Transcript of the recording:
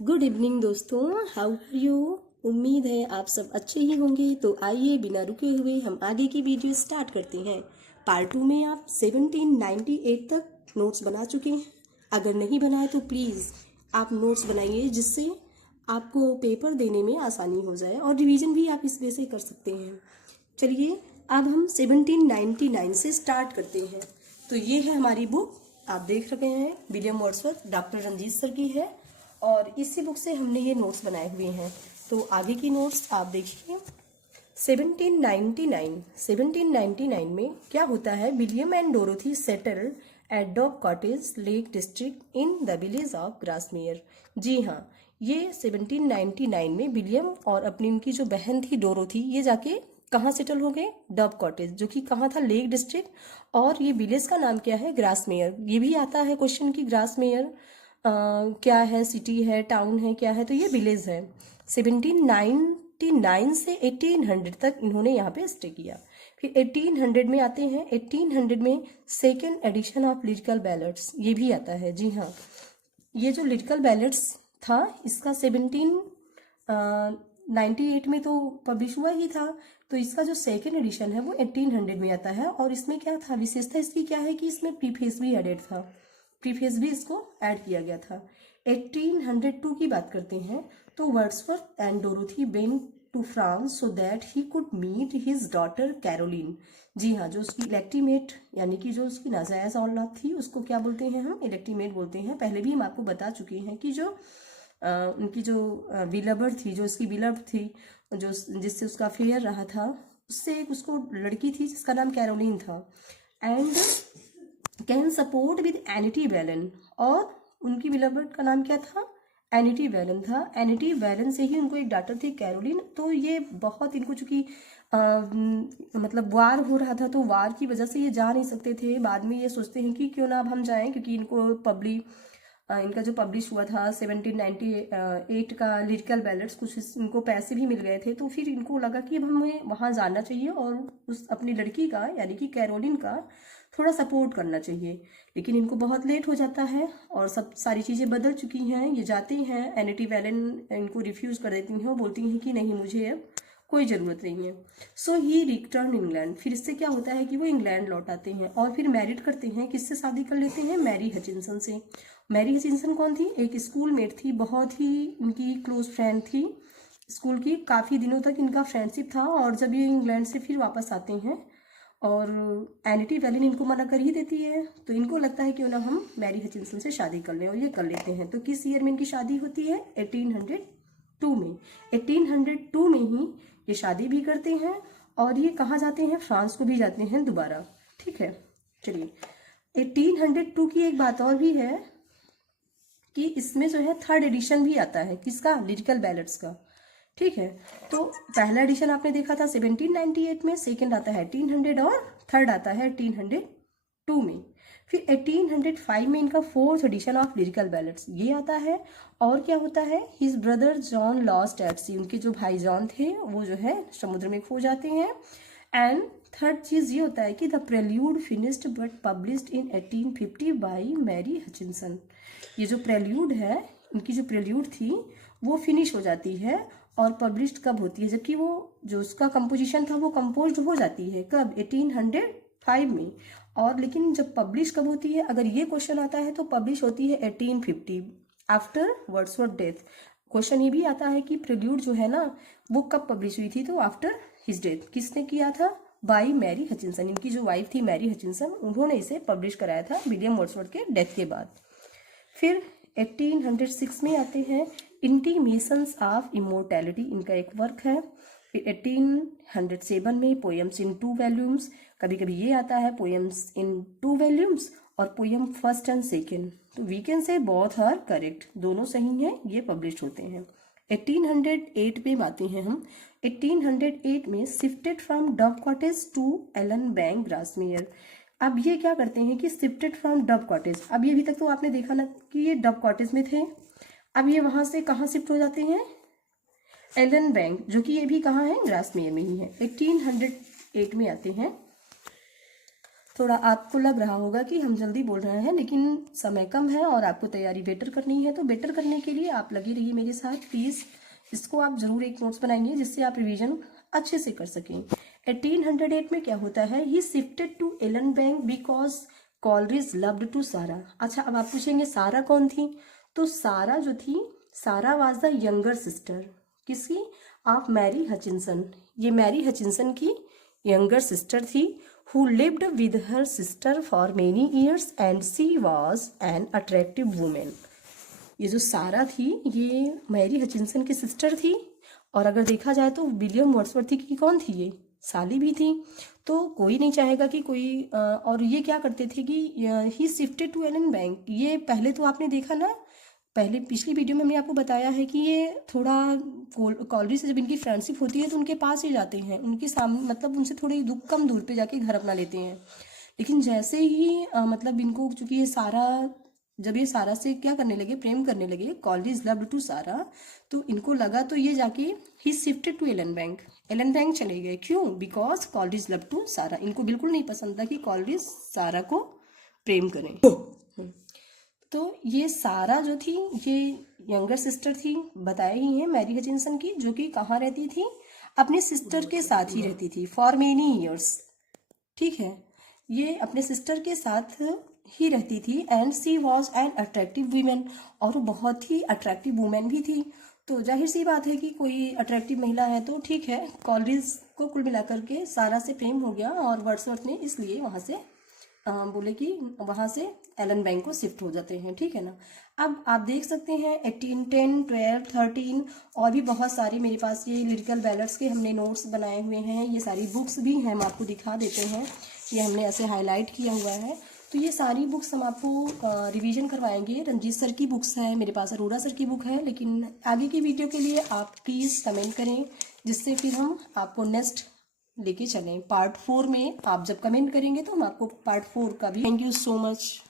Good evening दोस्तों, how are you. उम्मीद है आप सब अच्छे ही होंगे। तो आइए बिना रुके हुए हम आगे की वीडियो स्टार्ट करते हैं। पार्ट 2 में आप 1798 तक नोट्स बना चुके हैं। अगर नहीं बनाए तो प्लीज़ आप नोट्स बनाइए, जिससे आपको पेपर देने में आसानी हो जाए और रिवीजन भी आप इस वे से कर सकते हैं। चलिए अब हम 1799 से स्टार्ट करते हैं। तो ये है हमारी बुक, आप देख रहे हैं, William Wordsworth, doctor Ranjit sir की है और इसी बुक से हमने ये नोट्स बनाए हुए हैं। तो आगे की नोट्स आप देखिए। 1799 में क्या होता है, William and Dorothy settled at dog cottage, Lake District in the village of Grasmere. जी हाँ, ये 1799 में विलियम और अपनी उनकी जो बहन थी डोरोथी, ये जाके कहाँ सेटल हो गए, डब कॉटेज, जो कि कहाँ था, लेक डिस्ट्रिक्ट। और ये विलेज का नाम क्या है, ग्रासमेयर। ये भी आता है क्वेश्चन की ग्रासमेयर क्या है, सिटी है, टाउन है, क्या है, तो ये विलेज है। 1799 से 1800 तक इन्होंने यहाँ पे स्टे किया। फिर 1800 में आते हैं। 1800 में second edition of lyrical ballads ये भी आता है। जी हाँ, ये जो लिरिकल बैलेट्स था इसका 1798 में तो पब्लिश हुआ ही था। तो इसका जो सेकेंड एडिशन है वो 1800 में आता है। और इसमें क्या था, विशेषता इसकी क्या है कि इसमें प्रीफेस भी एडेड था, प्रीफेस भी इसको ऐड किया गया था। 1802 की बात करते हैं तो Wordsworth and Dorothy went to France so that he could meet his daughter Caroline. जी हाँ, जो उसकी इलेक्टिमेट यानी कि जो उसकी नाजायज औलाद थी उसको क्या बोलते हैं, हम इलेक्टिमेट बोलते हैं। पहले भी हम आपको बता चुके हैं कि जो उनकी जो बिलबर थी, जो उसकी बिलव थी, जो जिससे उसका अफेयर रहा था, उससे एक उसको लड़की थी जिसका नाम कैरोलिन था। And can support with annuity Waylon, और उनकी बिलवर्ड का नाम क्या था, एनिटी वैलन था। एनिटी वैलन से ही उनको एक डॉटर थी कैरोलिन। तो ये बहुत इनको चूंकि मतलब वार हो रहा था, तो वार की वजह से ये जा नहीं सकते थे। बाद में ये सोचते हैं कि क्यों ना अब हम जाएं, क्योंकि इनको इनका जो पब्लिश हुआ था 1798 का लिरिकल बैलेट्स, कुछ इनको पैसे भी मिल गए थे। तो फिर इनको लगा कि अब हमें वहाँ जाना चाहिए और उस अपनी लड़की का यानी कि कैरोलिन का थोड़ा सपोर्ट करना चाहिए। लेकिन इनको बहुत लेट हो जाता है और सब सारी चीज़ें बदल चुकी हैं। ये जाते हैं, एनिटी वैलन इनको रिफ्यूज कर देती हैं, वो बोलती हैं कि नहीं, मुझे अब कोई ज़रूरत नहीं है। सो ही रिटर्न इंग्लैंड। फिर इससे क्या होता है कि वो इंग्लैंड लौट आते हैं और फिर मैरिड करते हैं। किससे शादी कर लेते हैं, मैरी हचिंसन से। मैरी हचिंसन कौन थी, एक स्कूल मेट थी, बहुत ही इनकी क्लोज फ्रेंड थी स्कूल की। काफ़ी दिनों तक इनका फ्रेंडशिप था। और जब ये इंग्लैंड से फिर वापस आते हैं और एनिटी वैलन इनको मना कर ही देती है, तो इनको लगता है कि ना हम मैरी हचिंसन से शादी कर लें, और ये कर लेते हैं। तो किस ईयर में इनकी शादी होती है, 1802 में। 1802 में ही ये शादी भी करते हैं और ये कहाँ जाते हैं, फ्रांस को भी जाते हैं दोबारा। ठीक है, चलिए 1802 की एक बात और भी है कि इसमें जो है थर्ड एडिशन भी आता है, किसका, लिरिकल बैलेट्स का। ठीक है, तो पहला एडिशन आपने देखा था 1798 में, सेकंड आता है 1800 और थर्ड आता है 1802 में। फिर 1805 में इनका fourth edition of lyrical ballads ये आता है। और क्या होता है, his brother John lost at sea, उनके जो भाई जॉन थे वो जो है समुद्र में खो जाते हैं। एंड थर्ड चीज ये होता है कि the prelude finished but published in 1850 by Mary Hutchinson. ये जो प्रेल्यूड है, इनकी जो प्रेल्यूड थी वो फिनिश हो जाती है और पब्लिश्ड कब होती है, जबकि वो जो उसका कंपोजिशन था वो कंपोज्ड हो जाती है कब, 1805 में। और लेकिन जब पब्लिश कब होती है, अगर ये क्वेश्चन आता है तो पब्लिश होती है 1850 आफ्टर वर्ड्सवर्थ डेथ। क्वेश्चन ये भी आता है कि प्रेल्यूड जो है ना वो कब पब्लिश हुई थी, तो आफ्टर हिज डेथ। किसने किया था, बाई मैरी हचिंसन। इनकी जो वाइफ थी मैरी हचिंसन, उन्होंने इसे पब्लिश कराया था विलियम वर्ड्सवर्थ के डेथ के बाद। फिर 1806 में आते हैं, इंटीमेशंस ऑफ इमोर्टैलिटी, इनका एक वर्क है। फिर 1807 में पोएम्स इन 2 वॉल्यूम्स, कभी कभी ये आता है पोएम्स इन 2 वॉल्यूम्स और पोएम फर्स्ट एंड सेकेंड, तो we can say both are correct, दोनों सही हैं, ये पब्लिश होते हैं। 1808 में आते हैं हम। 1808 में shifted from Dove cottage to Elon Bank Grasmere. अब ये क्या करते हैं कि शिफ्टेड फ्रॉम डब कॉटेज, अब ये अभी तक तो आपने देखा ना कि ये डब कॉटेज में थे, अब ये वहां से कहाँ शिफ्ट हो जाते हैं, एलन बैंक, जो कि ये भी कहाँ है, ग्रासमेयर में ही है। 1808 में आते हैं। थोड़ा आपको लग रहा होगा कि हम जल्दी बोल रहे हैं, लेकिन समय कम है और आपको तैयारी बेटर करनी है। तो बेटर करने के लिए आप लगे रहिए मेरे साथ प्लीज़। इसको आप जरूर एक नोट्स बनाएंगे जिससे आप रिवीजन अच्छे से कर सकें। 1808 में क्या होता है, he shifted to Elon Bank because Coleridge loved to Sara. अच्छा, अब आप पूछेंगे सारा कौन थी? तो सारा जो थी, Sara was the younger sister किसकी? Of Mary Hutchinson. ये मैरी हचिंसन की यंगर सिस्टर थी, who lived with her sister for many years and she was an attractive woman। ये जो सारा थी ये मैरी हचिंसन की सिस्टर थी, और अगर देखा जाए तो विलियम वर्ड्सवर्थ की कौन थी? ये साली भी थी। तो कोई नहीं चाहेगा कि कोई और ये क्या करते थे कि he shifted to Elon Bank. ये पहले तो आपने देखा ना, पहले पिछली वीडियो में हमने आपको बताया है कि ये थोड़ा कॉलेज से जब इनकी फ्रेंडशिप होती है तो उनके पास ही जाते हैं, उनके सामने मतलब उनसे थोड़ी कम दूर पे जाके घर अपना लेते हैं। लेकिन जैसे ही मतलब इनको, चूंकि ये सारा, जब ये सारा से क्या करने लगे, प्रेम करने लगे, कॉलेज लव्ड टू सारा, तो इनको लगा तो ये जाके ही shifted to Elon bank, Allen bank चले गए। क्यों? बिकॉज कॉलेज लव टू सारा। इनको बिल्कुल नहीं पसंद था कि कॉलेज सारा को प्रेम करें। तो ये सारा जो थी ये यंगर सिस्टर थी, बताया ही है मैरी हचिंसन की, जो कि कहाँ रहती थी? अपने सिस्टर के साथ ही रहती थी फॉर मेनी ईयर्स। ठीक है, ये अपने सिस्टर के साथ ही रहती थी। And she was an attractive women, और बहुत ही अट्रैक्टिव वुमेन भी थी। तो जाहिर सी बात है कि कोई अट्रैक्टिव महिला है तो ठीक है, कॉलरिज को कुल मिलाकर के सारा से प्रेम हो गया, और वर्ड्सवर्थ ने इसलिए वहाँ से बोले कि वहाँ से एलन बैंक को शिफ्ट हो जाते हैं। ठीक है ना। अब आप देख सकते हैं 18, 10, 12, 13 और भी बहुत सारे मेरे पास ये लिरिकल बैलड्स के हमने नोट्स बनाए हुए हैं। ये सारी बुक्स भी हैं, हम आपको दिखा देते हैं, ये हमने ऐसे हाईलाइट किया हुआ है। तो ये सारी बुक्स हम आपको रिवीजन करवाएंगे। रंजीत सर की बुक्स है मेरे पास, अरोड़ा सर की बुक है, लेकिन आगे की वीडियो के लिए आप प्लीज़ कमेंट करें, जिससे फिर हम आपको नेक्स्ट लेके चलें। पार्ट 4 में आप जब कमेंट करेंगे तो हम आपको पार्ट 4 का भी। Thank you so much.